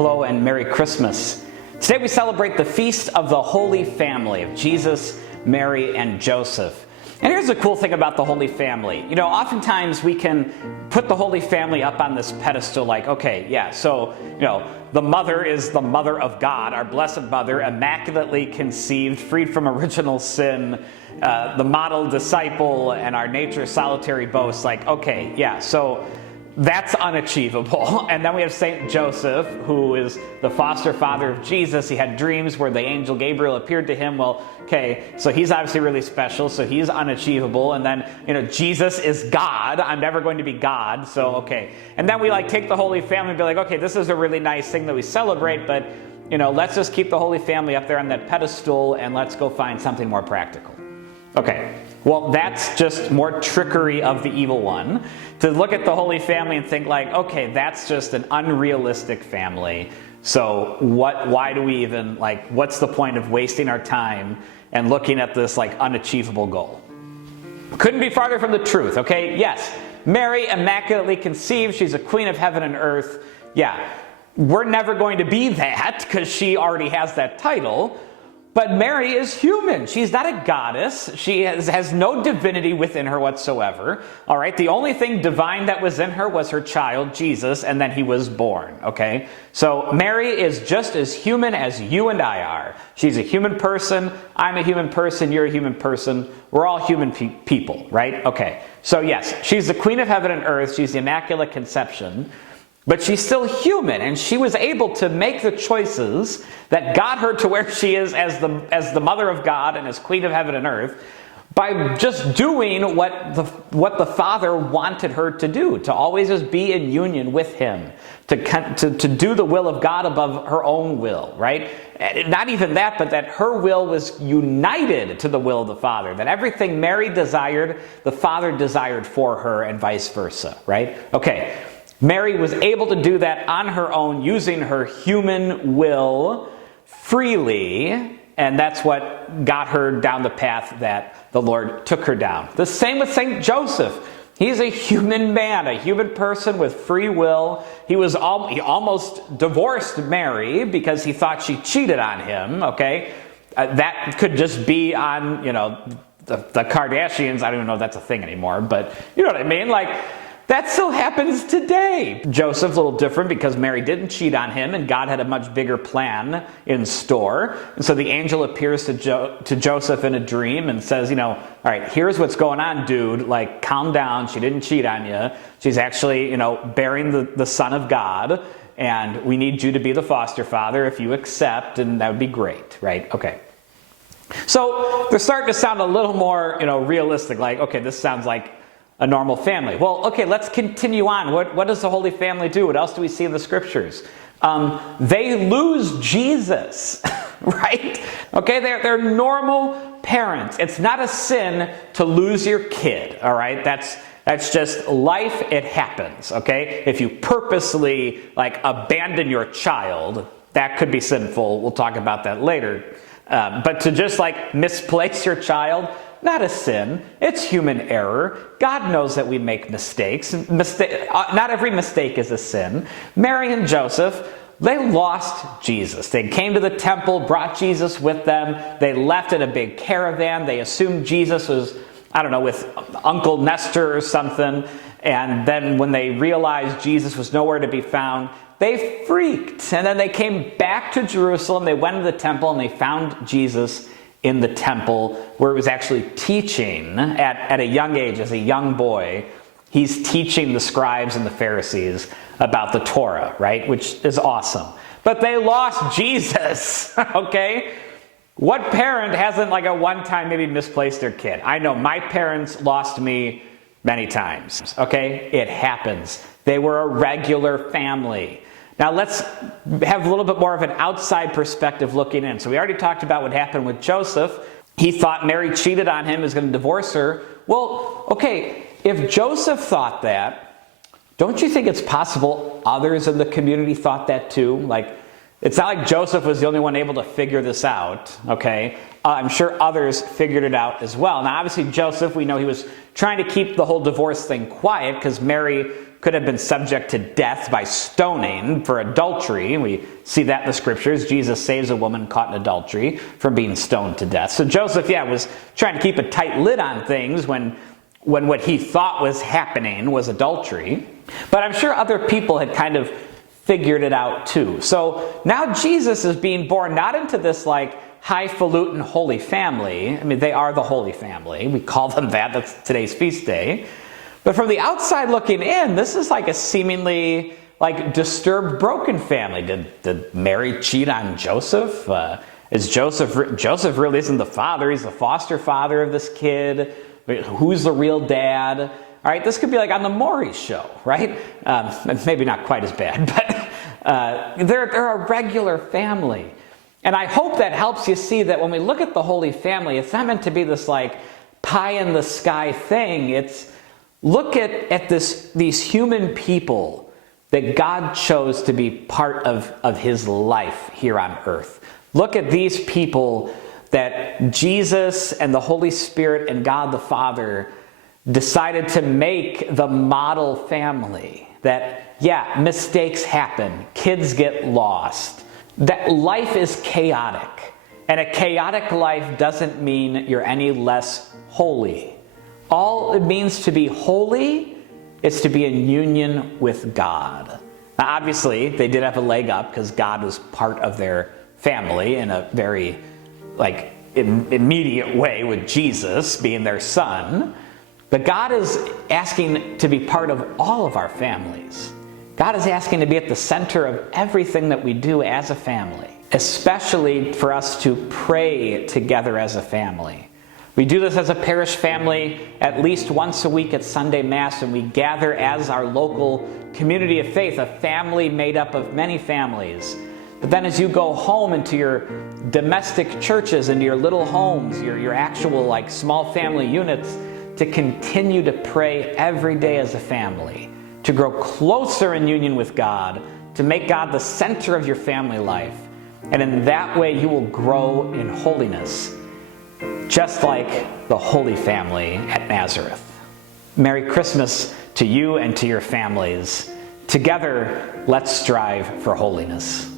Hello and Merry Christmas. Today we celebrate the Feast of the Holy Family of Jesus, Mary, and Joseph. And here's the cool thing about the Holy Family. You know, oftentimes we can put the Holy Family up on this pedestal like, okay, yeah, so, you know, the mother is the mother of God, our blessed mother, immaculately conceived, freed from original sin, the model disciple, and our nature's solitary boast. Like, okay, yeah, so that's unachievable. And then we have Saint Joseph, who is the foster father of Jesus. He had dreams where the angel Gabriel appeared to him. Well, okay, so he's obviously really special, so he's unachievable. And then, you know, Jesus is God. I'm never going to be God, so okay. And then we take the Holy Family and be like, okay, this is a really nice thing that we celebrate, but, you know, let's just keep the Holy Family up there on that pedestal and let's go find something more practical. Okay, well, that's just more trickery of the evil one, to look at the Holy Family and think like, okay, that's just an unrealistic family, so why do we even, what's the point of wasting our time and looking at this unachievable goal? Couldn't be farther from the truth, okay? Yes, Mary, immaculately conceived, she's a queen of heaven and earth. Yeah, we're never going to be that because she already has that title. But Mary is human. She's not a goddess. She has no divinity within her whatsoever. All right, the only thing divine that was in her was her child, Jesus, and then he was born, okay? So Mary is just as human as you and I are. She's a human person. I'm a human person. You're a human person. We're all human people, right? Okay, so yes, she's the queen of heaven and earth. She's the Immaculate Conception. But she's still human, and she was able to make the choices that got her to where she is as the mother of God and as queen of heaven and earth by just doing what the Father wanted her to do, to always just be in union with him, to do the will of God above her own will, right? Not even that, but that her will was united to the will of the Father, that everything Mary desired, the Father desired for her, and vice versa, right? Okay. Mary was able to do that on her own using her human will freely, and that's what got her down the path that the Lord took her down. The same with Saint Joseph. He's a human man, a human person with free will. He almost divorced Mary because he thought she cheated on him, okay? That could just be on, you know, the Kardashians. I don't even know if that's a thing anymore, but you know what I mean? That still happens today. Joseph's a little different because Mary didn't cheat on him and God had a much bigger plan in store. And so the angel appears to Joseph in a dream and says, you know, all right, here's what's going on, dude. Calm down. She didn't cheat on you. She's actually, you know, bearing the Son of God. And we need you to be the foster father if you accept, and that would be great, right? Okay. So they're starting to sound a little more, you know, realistic. Okay, this sounds like a normal family. Well, okay, let's continue on. What does the Holy Family do? What else do we see in the scriptures? They lose Jesus, right? Okay, they're normal parents. It's not a sin to lose your kid, all right? That's just life. It happens, okay? If you purposely, abandon your child, that could be sinful. We'll talk about that later. But to just, misplace your child, not a sin. It's human error. God knows that we make mistakes. Not every mistake is a sin. Mary and Joseph, they lost Jesus. They came to the temple, brought Jesus with them. They left in a big caravan. They assumed Jesus was, I don't know, with Uncle Nestor or something. And then when they realized Jesus was nowhere to be found, they freaked. And then they came back to Jerusalem. They went to the temple and they found Jesus in the temple where he was actually teaching at a young age. As a young boy, he's teaching the scribes and the Pharisees about the Torah, right? Which is awesome. But they lost Jesus, okay? What parent hasn't at one time maybe misplaced their kid? I know my parents lost me many times, okay? It happens. They were a regular family. Now let's have a little bit more of an outside perspective looking in. So we already talked about what happened with Joseph. He thought Mary cheated on him, was going to divorce her. Well, okay, if Joseph thought that, don't you think it's possible others in the community thought that too? It's not like Joseph was the only one able to figure this out, okay? I'm sure others figured it out as well. Now obviously Joseph, we know he was trying to keep the whole divorce thing quiet because Mary could have been subject to death by stoning for adultery. We see that in the scriptures. Jesus saves a woman caught in adultery from being stoned to death. So Joseph, was trying to keep a tight lid on things when what he thought was happening was adultery. But I'm sure other people had kind of figured it out too. So now Jesus is being born not into this like highfalutin holy family. I mean, they are the Holy Family. We call them that. That's today's feast day. But from the outside looking in, this is like a seemingly like disturbed, broken family. Did Mary cheat on Joseph? Is Joseph really isn't the father? He's the foster father of this kid. Who's the real dad? All right, this could be like on the Maury show, right? Maybe not quite as bad, but they're a regular family. And I hope that helps you see that when we look at the Holy Family, it's not meant to be this like pie in the sky thing. It's look at these human people that God chose to be part of his life here on earth. Look at these people that Jesus and the Holy Spirit and God the Father decided to make the model family. That, mistakes happen. Kids get lost. That life is chaotic. And a chaotic life doesn't mean you're any less holy. All it means to be holy is to be in union with God. Now, obviously, they did have a leg up because God was part of their family in a very immediate way with Jesus being their son. But God is asking to be part of all of our families. God is asking to be at the center of everything that we do as a family, especially for us to pray together as a family. We do this as a parish family at least once a week at Sunday Mass, and we gather as our local community of faith, a family made up of many families. But then as you go home into your domestic churches, into your little homes, your actual small family units, to continue to pray every day as a family, to grow closer in union with God, to make God the center of your family life. And in that way, you will grow in holiness, just like the Holy Family at Nazareth. Merry Christmas to you and to your families. Together, let's strive for holiness.